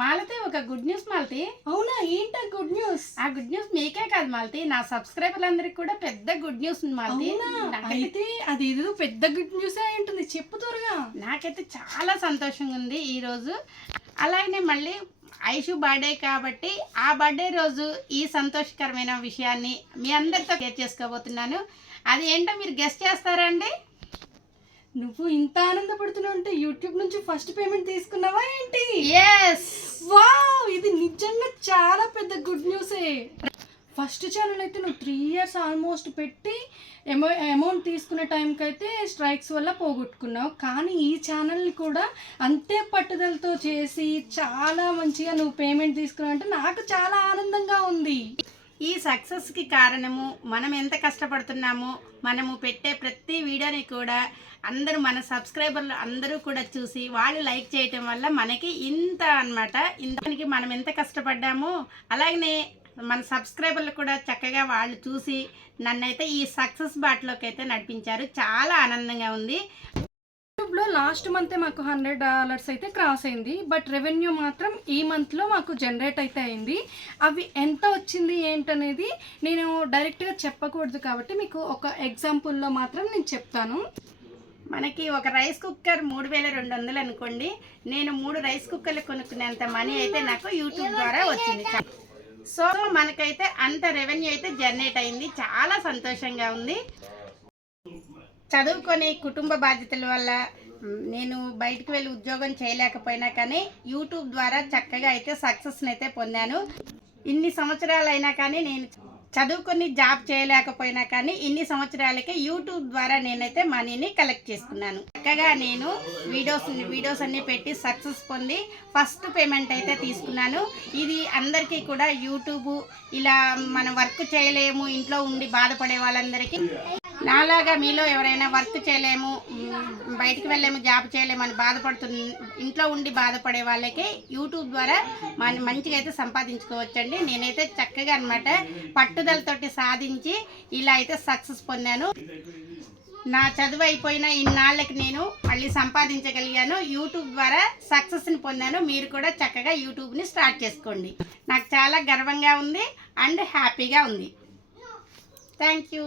మాలతి ఒక good news Malathi. అవునా, ఏంటా గుడ్ న్యూస్? ఆ గుడ్ న్యూస్ మీకే కాదు మాలతి, నా సబ్స్క్రైబర్లందరికీ కూడా పెద్ద గుడ్ న్యూస్ ఉంది మాలతి. అయితే అది ఏదో పెద్ద గుడ్ న్యూస్ అయి ఉంటుంది, చెప్పు త్వరగా. నాకైతే చాలా సంతోషంగా ఉంది ఈరోజు. అలాగనే మళ్ళీ ఐషు బర్త్డే కాబట్టి ఆ బర్త్డే రోజు ఈ సంతోషకరమైన విషయాన్ని మీ అందరితో షేర్ చేసుకోబోతున్నాను. అది ఏంటో మీరు గెస్ట్ చేస్తారా అండి? నువ్వు ఇంత ఆనందపడుతున్నావు అంటే యూట్యూబ్ నుంచి ఫస్ట్ పేమెంట్ తీసుకున్నావా ఏంటి? ఎస్. వావ్, ఇది నిజంగా చాలా పెద్ద గుడ్ న్యూసే. ఫస్ట్ ఛానల్ అయితే నువ్వు 3 years ఆల్మోస్ట్ పెట్టి అమౌంట్ తీసుకున్న టైంకి అయితే స్ట్రైక్స్ వల్ల పోగొట్టుకున్నావు. కానీ ఈ ఛానల్ని కూడా అంతే పట్టుదలతో చేసి చాలా మంచిగా నువ్వు పేమెంట్ తీసుకున్నావు అంటే నాకు చాలా ఆనందంగా ఉంది. ఈ సక్సెస్కి కారణము మనం ఎంత కష్టపడుతున్నామో, మనము పెట్టే ప్రతి వీడియోని కూడా అందరూ మన సబ్స్క్రైబర్లు అందరూ కూడా చూసి వాళ్ళు లైక్ చేయటం వల్ల మనకి ఇంత అన్నమాట. ఇంతకి మనం ఎంత కష్టపడ్డామో అలాగనే మన సబ్స్క్రైబర్లు కూడా చక్కగా వాళ్ళు చూసి నన్నైతే ఈ సక్సెస్ బాటలోకి అయితే నడిపించారు. చాలా ఆనందంగా ఉంది. యూట్యూబ్లో లాస్ట్ మంతే మాకు $100 అయితే క్రాస్ అయింది. బట్ రెవెన్యూ మాత్రం ఈ మంత్లో మాకు జనరేట్ అయితే అయింది. అవి ఎంత వచ్చింది ఏంటనేది నేను డైరెక్ట్గా చెప్పకూడదు కాబట్టి మీకు ఒక ఎగ్జాంపుల్లో మాత్రం నేను చెప్తాను. మనకి ఒక రైస్ కుక్కర్ 3200 అనుకోండి. నేను 3 రైస్ కుక్కర్లు కొనుక్కునేంత మనీ అయితే నాకు యూట్యూబ్ ద్వారా వచ్చింది. సో మనకైతే అంత రెవెన్యూ అయితే జనరేట్ అయింది. చాలా సంతోషంగా ఉంది. చదువుకొని కుటుంబ బాధ్యతల వల్ల నేను బయటకు వెళ్ళి ఉద్యోగం చేయలేకపోయినా కానీ యూట్యూబ్ ద్వారా చక్కగా అయితే సక్సెస్ని అయితే పొందాను. ఇన్ని సంవత్సరాలైనా కానీ నేను చదువుకొని జాబ్ చేయలేకపోయినా కానీ ఇన్ని సంవత్సరాలకే యూట్యూబ్ ద్వారా నేనైతే మనీని కలెక్ట్ చేసుకున్నాను. చక్కగా నేను వీడియోస్ అన్నీ పెట్టి సక్సెస్ పొంది ఫస్ట్ పేమెంట్ అయితే తీసుకున్నాను. ఇది అందరికీ కూడా యూట్యూబ్ ఇలా మనం వర్క్ చేయలేము ఇంట్లో ఉండి బాధపడే వాళ్ళందరికీ, నాలాగా మీలో ఎవరైనా వర్క్ చేయలేము, బయటికి వెళ్ళలేము, జాబ్ చేయలేము అని ఇంట్లో ఉండి బాధపడే వాళ్ళకి యూట్యూబ్ ద్వారా మంచిగా అయితే సంపాదించుకోవచ్చండి. నేనైతే చక్కగా అన్నమాట పట్టుదలతోటి సాధించి ఇలా అయితే సక్సెస్ పొందాను. నా చదువు అయిపోయిన ఇన్నాళ్ళకి నేను మళ్ళీ సంపాదించగలిగాను. యూట్యూబ్ ద్వారా సక్సెస్ని పొందాను. మీరు కూడా చక్కగా యూట్యూబ్ని స్టార్ట్ చేసుకోండి. నాకు చాలా గర్వంగా ఉంది అండ్ హ్యాపీగా ఉంది. Thank you.